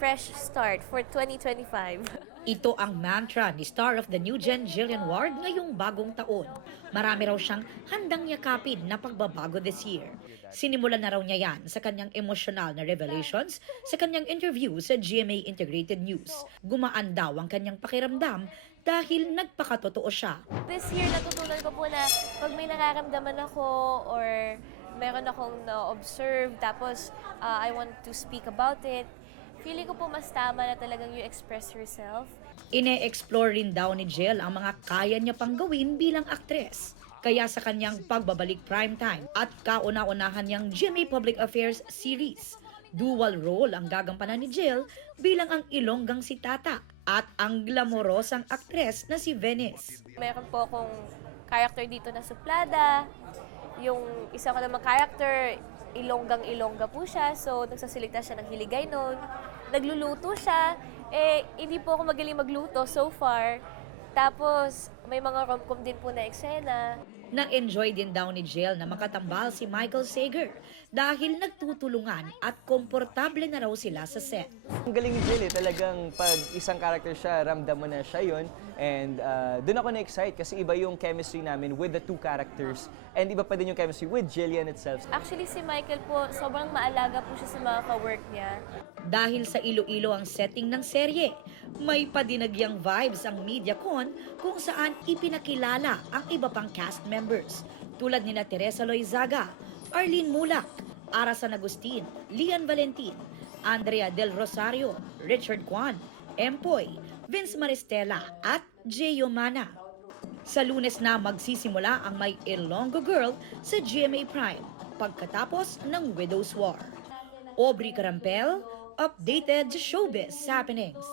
fresh start for 2025. Ito ang mantra ni star of the new gen Jillian Ward ngayong bagong taon. Marami raw siyang handang yakapin na pagbabago this year. Sinimulan na raw niya yan sa kanyang emosyonal na revelations sa kanyang interview sa GMA Integrated News. Gumaan daw ang kanyang pakiramdam dahil nagpakatotoo siya. This year, natutunan ko po na pag may nararamdaman ako or meron akong na-observe, tapos I want to speak about it, feeling ko po mas tama na talagang you express yourself. Ine-explore rin daw ni Jill ang mga kaya niya pang gawin bilang aktres. Kaya sa kanyang pagbabalik primetime at kauna-unahan niyang GMA Public Affairs series, dual role ang gagampanan ni Jill bilang ang Ilonggang si Tata at ang glamorosang aktres na si Venice. Meron po akong character dito na suplada. Yung isa ko namang character, Ilonggang-Ilongga po siya. So, nagsasalita siya ng Hiligay noon. Nagluluto siya. Hindi po ako magaling magluto so far. Tapos, may mga rom-com din po na eksena. Na-enjoy din daw ni Jill na makatambal si Michael Sager dahil nagtutulungan at komportable na raw sila sa set. Ang galing ni Jill talagang pag isang character siya, ramdam mo na siya yun. And doon ako na-excite kasi iba yung chemistry namin with the two characters. And iba pa din yung chemistry with Jillian itself. Actually, si Michael po, sobrang maalaga po siya sa mga ka-work niya. Dahil sa Iloilo ang setting ng serye, may padinagyang vibes ang MediaCon kung saan ipinakilala ang iba pang cast members tulad nina Teresa Loizaga, Arlene Mulak, Ara San Agustin, Lian Valentin, Andrea Del Rosario, Richard Kwan, Empoy, Vince Maristela at Jay Mana. Sa Lunes na magsisimula ang My Ilonggo Girl sa GMA Prime pagkatapos ng Widow's War. Aubrey Carampel, updated showbiz happenings.